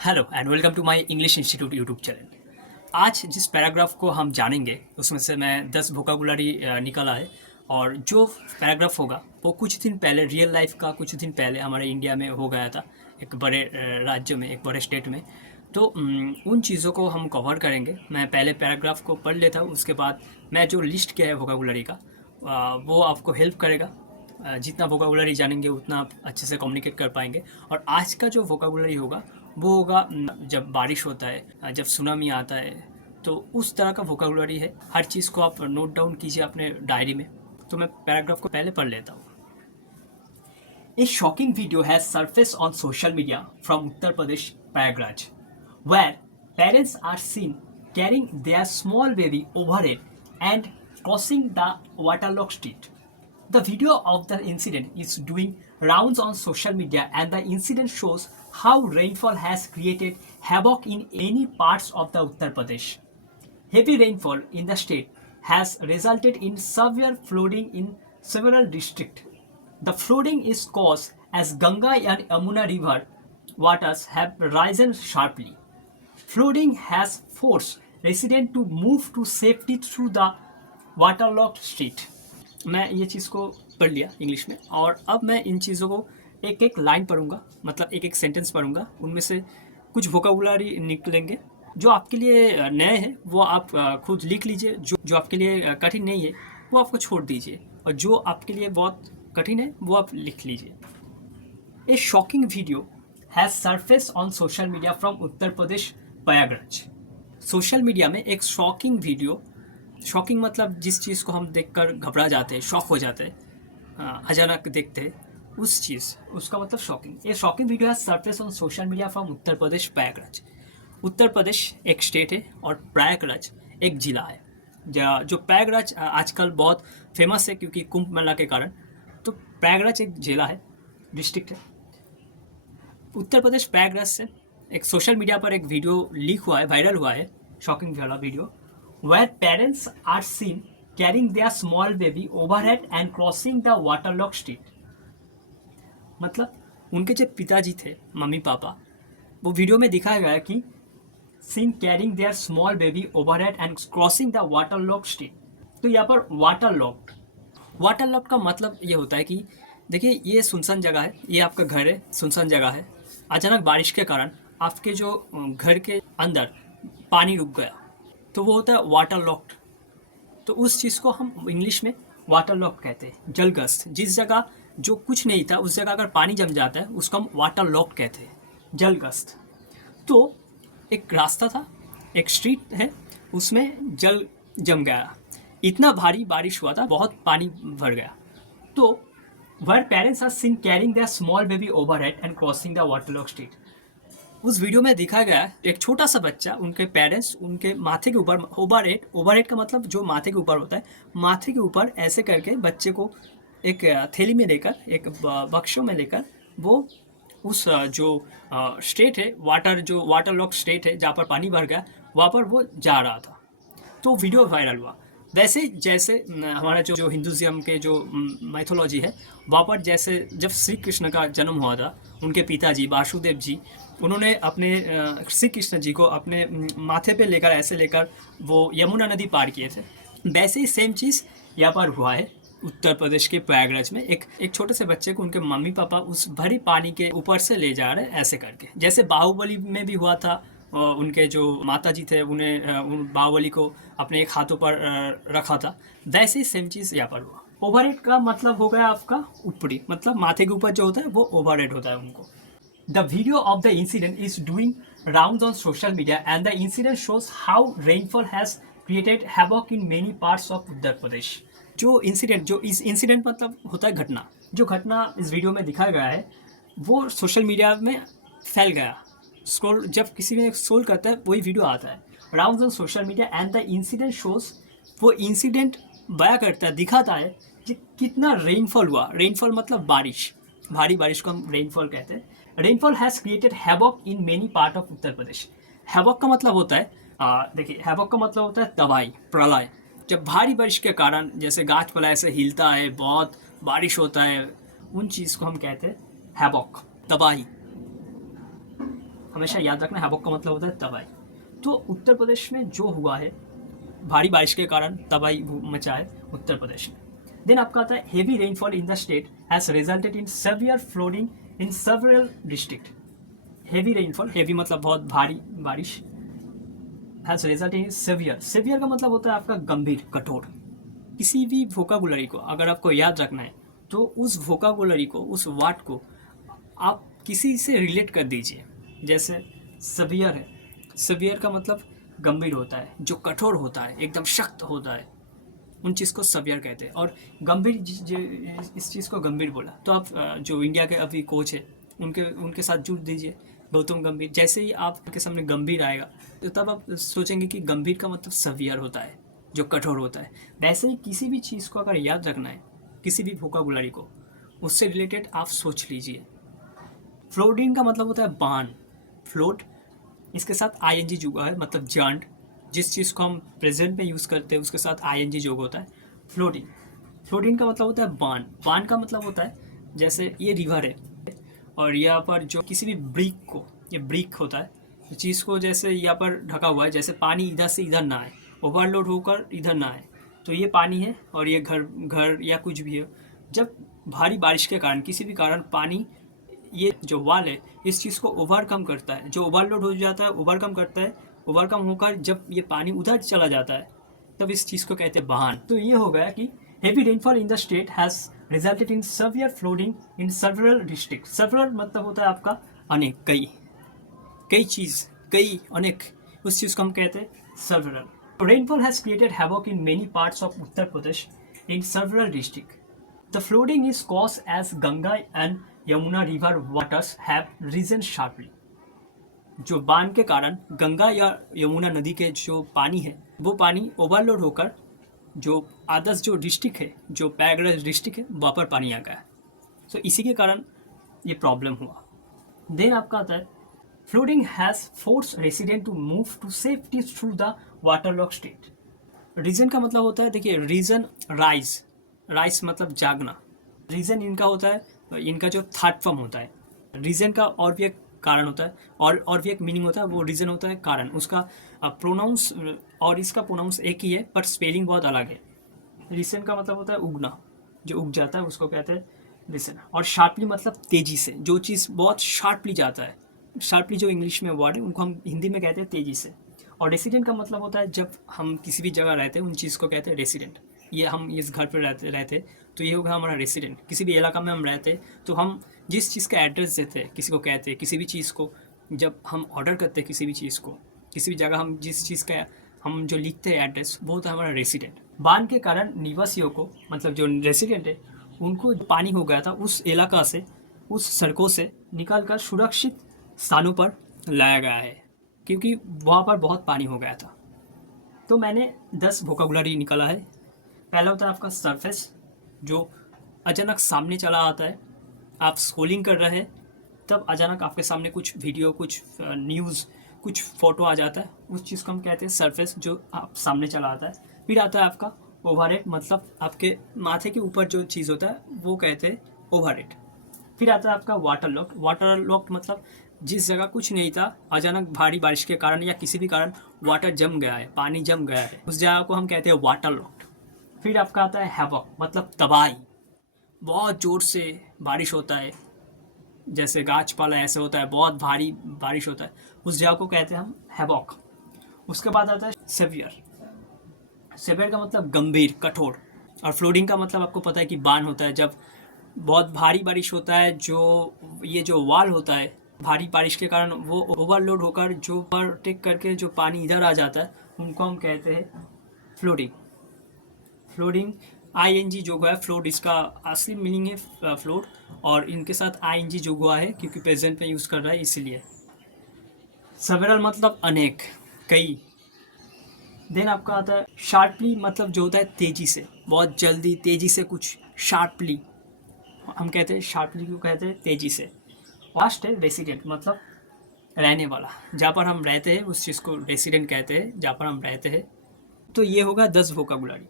Hello and welcome to my English institute YouTube channel. आज जिस paragraph को हम जानेंगे उसमें से मैं 10 वोकाबुलरी निकाला है। और जो पैराग्राफ होगा वो कुछ दिन पहले रियल लाइफ का कुछ दिन पहले हमारे इंडिया में हो गया था, एक बड़े राज्य में, एक बड़े स्टेट में। तो उन चीज़ों को हम कवर करेंगे। मैं पहले पैराग्राफ को पढ़ लेता हूँ, उसके बाद मैं जो लिस्ट किया है वोकाबुलरी का वो आपको हेल्प करेगा। जितना वोकाबुलरी जानेंगे उतना आप अच्छे से कम्युनिकेट कर पाएंगे। और आज का जो वोकाबुलरी होगा वो होगा जब बारिश होता है, जब सुनामी आता है, तो उस तरह का वोकाबुलरी है। हर चीज़ को आप नोट डाउन कीजिए अपने डायरी में। तो मैं पैराग्राफ को पहले पढ़ लेता हूँ। A shocking video has surfaced on social media from Uttar Pradesh, Prayagraj, where parents are seen carrying their small baby overhead and crossing the waterlogged street. The video of the incident is doing rounds on social media, and the incident shows how rainfall has created havoc in many parts of the Uttar Pradesh. Heavy rainfall in the state has resulted in severe flooding in several districts. The flooding is caused as Ganga and Yamuna river waters have risen sharply. Flooding has forced residents to move to safety through the waterlogged street. मैं ये चीज़ को पढ़ लिया English में, और अब मैं इन चीज़ों को एक एक लाइन पढ़ूंगा, मतलब एक एक सेंटेंस पढ़ूंगा। उनमें से कुछ वोकाबुलरी निकलेंगे जो आपके लिए नए हैं, वो आप खुद लिख लीजिए। जो आपके लिए कठिन नहीं है वो आपको छोड़ दीजिए, और जो आपके लिए बहुत कठिन है वो आप लिख लीजिए। A shocking video has surface on social media from Uttar Pradesh Prayagraj. Social media में एक शॉकिंग वीडियो, शॉकिंग मतलब जिस चीज़ को हम देखकर घबरा जाते हैं, शॉक हो जाते हैं, अचानक देखते हैं उस चीज़, उसका मतलब शॉकिंग। ये शॉकिंग वीडियो है surface on social media from Uttar Pradesh Prayagraj. Uttar Pradesh एक स्टेट है और प्रयागराज एक ज़िला है। जो प्रयागराज आजकल बहुत फेमस है क्योंकि कुंभ मेला के कारण। तो प्रयागराज एक ज़िला है, डिस्ट्रिक्ट है। उत्तर प्रदेश प्रयागराज से एक सोशल मीडिया पर एक वीडियो लीक हुआ है, वायरल हुआ है, शॉकिंग वाला video. Where parents are seen carrying their small baby overhead and crossing the waterlogged street. मतलब उनके जो पिताजी थे, मम्मी पापा, वो वीडियो में दिखाया गया है कि seen carrying their small baby overhead and crossing the waterlogged street. तो यहाँ पर waterlogged का मतलब ये होता है कि देखिए ये सुनसान जगह है, ये आपका घर है, सुनसान जगह है। अचानक बारिश के कारण आपके जो घर के अंदर पानी रुक गया, तो वो होता है वाटर लॉक्ड। तो उस चीज़ को हम इंग्लिश में वाटर लॉक कहते हैं। जलग्रस्त, जिस जगह जो कुछ नहीं था उस जगह अगर पानी जम जाता है उसको हम वाटर लॉक कहते हैं, जलग्रस्त। तो एक रास्ता था, एक स्ट्रीट है, उसमें जल जम गया। इतना भारी बारिश हुआ था, बहुत पानी भर गया। तो where parents are seen carrying their small baby overhead and crossing the waterlogged street. उस वीडियो में दिखाया गया है एक छोटा सा बच्चा, उनके पेरेंट्स उनके माथे के ऊपर ओवरहेड का मतलब जो माथे के ऊपर होता है, माथे के ऊपर ऐसे करके बच्चे को एक थैली में लेकर, एक बक्सों में लेकर, वो उस जो स्टेट है, वाटर लॉक स्टेट है जहाँ पर पानी भर गया, वहाँ पर वो जा रहा था। तो वीडियो वायरल हुआ। वैसे जैसे हमारा जो हिंदुज़म के जो माइथोलॉजी है, वहाँ पर जैसे जब श्री कृष्ण का जन्म हुआ था, उनके पिताजी वासुदेव जी, उन्होंने अपने श्री कृष्ण जी को अपने माथे पे लेकर, ऐसे लेकर वो यमुना नदी पार किए थे। वैसे ही सेम चीज़ यहाँ पर हुआ है उत्तर प्रदेश के प्रयागराज में। एक छोटे से बच्चे को उनके मम्मी पापा उस भरी पानी के ऊपर से ले जा रहे हैं ऐसे करके। जैसे बाहुबली में भी हुआ था, उनके जो माता जी थे उन्हें उन बाहुबली को अपने एक हाथों पर रखा था, वैसे ही सेम चीज़ यहाँ पर हुआ। ओवरहेड का मतलब हो गया आपका ऊपरी, मतलब माथे के ऊपर जो होता है वो ओवरहेड होता है उनको। The video of the incident is doing rounds on social media, and the incident shows how rainfall has created havoc in many parts of Uttar Pradesh. जो इस इंसिडेंट मतलब होता है घटना, जो घटना इस वीडियो में दिखाया गया है वो सोशल मीडिया में फैल गया। जब किसी ने स्क्रॉल करता है वही वीडियो आता है, rounds on social media, and the incident shows, वो इंसिडेंट बयां करता है, दिखाता है कि कितना रेनफॉल हुआ। रेनफॉल मतलब बारिश, भारी बारिश को हम रेनफॉल कहते हैं। Rainfall has created havoc in many part of Uttar Pradesh. Havoc का मतलब होता है, देखिए हैवॉक का मतलब होता है तबाही, प्रलय। जब भारी बारिश के कारण जैसे गाछ पला ऐसे हिलता है, बहुत बारिश होता है, उन चीज़ को हम कहते हैं हैवॉक, तबाही। हमेशा याद रखना, हैवॉक का मतलब होता है तबाही। तो उत्तर प्रदेश में जो हुआ है, भारी बारिश के कारण तबाही मचा है उत्तर प्रदेश में। देन आपका आता है heavy rainfall in the state has resulted in severe flooding in several district. Heavy rainfall, heavy मतलब बहुत भारी बारिश, has resulted in severe. Severe का मतलब होता है आपका गंभीर, कठोर। किसी भी वोकाबुलरी को अगर आपको याद रखना है तो उस वोकाबुलरी को, उस वर्ड को आप किसी से रिलेट कर दीजिए। जैसे सवियर है, सवियर का मतलब गंभीर होता है, जो कठोर होता है, एकदम सख्त होता है, उन चीज़ को सवियर कहते हैं। और गंभीर, इस चीज़ को गंभीर बोला तो आप जो इंडिया के अभी कोच है उनके साथ जुड़ दीजिए, गौतम गंभीर। जैसे ही आपके सामने गंभीर आएगा तो तब आप सोचेंगे कि गंभीर का मतलब सवियर होता है, जो कठोर होता है। वैसे ही किसी भी चीज़ को अगर याद रखना है, किसी भी वोकाबुलरी को, उससे रिलेटेड आप सोच लीजिए। फ्लोडिंग का मतलब होता है बांध, फ्लोट, इसके साथ आईएनजी जुड़ा है, मतलब जांड। जिस चीज़ को हम प्रेजेंट में यूज़ करते हैं उसके साथ आईएनजी जुड़ा होता है, फ्लोटिंग। फ्लोटिंग का मतलब होता है बांध। बांध का मतलब होता है जैसे ये रिवर है और यहाँ पर जो किसी भी ब्रिक को, ये ब्रिक होता है, चीज़ को जैसे यहाँ पर ढका हुआ है, जैसे पानी इधर से इधर ना आए, ओवरलोड होकर इधर ना आए। तो ये पानी है और ये घर या कुछ भी है, जब भारी बारिश के कारण, किसी भी कारण पानी, ये जो वाल है इस चीज़ को ओवरकम करता है, जो ओवरलोड हो जाता है ओवरकम करता है, ओवरकम होकर जब ये पानी उधर चला जाता है तब इस चीज़ को कहते हैं बहान। तो ये हो गया कि heavy rainfall in the state has resulted in severe flooding in several district. Several मतलब होता है आपका अनेक, कई, कई चीज़, कई, अनेक, उस चीज़ को हम कहते हैं several. Rainfall has created havoc in many parts of Uttar Pradesh in several district. The flooding is caused as Ganga and Yamuna river waters have risen sharply. जो बांध के कारण गंगा या यमुना नदी के जो पानी है वो पानी ओवरलोड होकर जो आदर्श जो डिस्ट्रिक्ट है, जो पैराग्राफ डिस्ट्रिक्ट है, वहाँ पर पानी आ गया। तो इसी के कारण ये प्रॉब्लम हुआ। देन आपका आता है flooding has force resident to move to safety through the waterlogged state. Reason का मतलब होता है, देखिए रीजन राइज, राइस मतलब जागना। रीज़न इनका होता है, इनका जो थर्ड फॉर्म होता है। रीज़न का और भी एक कारण होता है और भी एक मीनिंग होता है, वो रीज़न होता है कारण। उसका प्रोनाउंस और इसका प्रोनाउंस एक ही है पर स्पेलिंग बहुत अलग है। रीज़न का मतलब होता है उगना, जो उग जाता है उसको कहते हैं रीज़न। और शार्पली मतलब तेज़ी से, जो चीज़ बहुत शार्पली जाता है। शार्पली जो इंग्लिश में वर्ड है उनको हम हिंदी में कहते हैं तेज़ी से। और रेसिडेंट का मतलब होता है जब हम किसी भी जगह रहते हैं उन चीज़ को कहते हैं रेसिडेंट। ये हम इस घर पर रहते तो ये होगा हमारा रेसिडेंट। किसी भी इलाका में हम रहते तो हम जिस चीज़ का एड्रेस देते हैं, किसी को कहते हैं, किसी भी चीज़ को जब हम ऑर्डर करते हैं, किसी भी चीज़ को, किसी भी जगह हम जिस चीज़ का हम जो लिखते हैं एड्रेस, वो होता है हमारा रेसिडेंट। बांध के कारण निवासियों को, मतलब जो रेसिडेंट है उनको पानी हो गया था, उस इलाका से, उस सड़कों से निकाल कर सुरक्षित स्थानों पर लाया गया है क्योंकि वहाँ पर बहुत पानी हो गया था। तो मैंने 10 वोकैबुलरी निकाला है। पहला होता है आपका सरफेस, जो अचानक सामने चला आता है। आप स्क्रॉलिंग कर रहे हैं तब अचानक आपके सामने कुछ वीडियो, कुछ न्यूज़, कुछ फ़ोटो आ जाता है, उस चीज़ को हम कहते हैं सरफेस, जो आप सामने चला आता है। फिर आता है आपका ओवरहेड, मतलब आपके माथे के ऊपर जो चीज़ होता है वो कहते हैं ओवरहेड। फिर आता है आपका वाटर लॉक। वाटर लॉक मतलब जिस जगह कुछ नहीं था, अचानक भारी बारिश के कारण या किसी भी कारण वाटर जम गया है, पानी जम गया है, उस जगह को हम कहते हैं वाटर लॉक। फिर आपका आता है हैवॉक, मतलब तबाही। बहुत ज़ोर से बारिश होता है, जैसे गाछ पाला ऐसे होता है, बहुत भारी बारिश होता है, उस जगह को कहते हैं हम हैवॉक। उसके बाद आता है सेवियर। सेवियर का मतलब गंभीर, कठोर। और फ्लोडिंग का मतलब आपको पता है कि बान होता है, जब बहुत भारी बारिश होता है, जो ये जो वाल होता है, भारी बारिश के कारण वो ओवरलोड होकर जो ओवरटेक करके जो पानी इधर आ जाता है, उनको हम कहते हैं फ्लोडिंग। फ्लोडिंग आईएनजी जो हुआ है, फ्लोड इसका असली मीनिंग है फ्लोड, और इनके साथ आईएनजी जो हुआ है क्योंकि प्रेजेंट में यूज़ कर रहा है इसीलिए। सेवरल मतलब अनेक, कई। देन आपका आता है शार्पली, मतलब जो होता है तेज़ी से, बहुत जल्दी, तेज़ी से कुछ, शार्पली हम कहते हैं, शार्पली को कहते हैं तेज़ी से। लास्ट है रेसिडेंट, मतलब रहने वाला, जहाँ पर हम रहते हैं उस चीज़ को रेसिडेंट कहते हैं, जहाँ पर हम रहते हैं। तो ये होगा 10 वोकैबुलरी।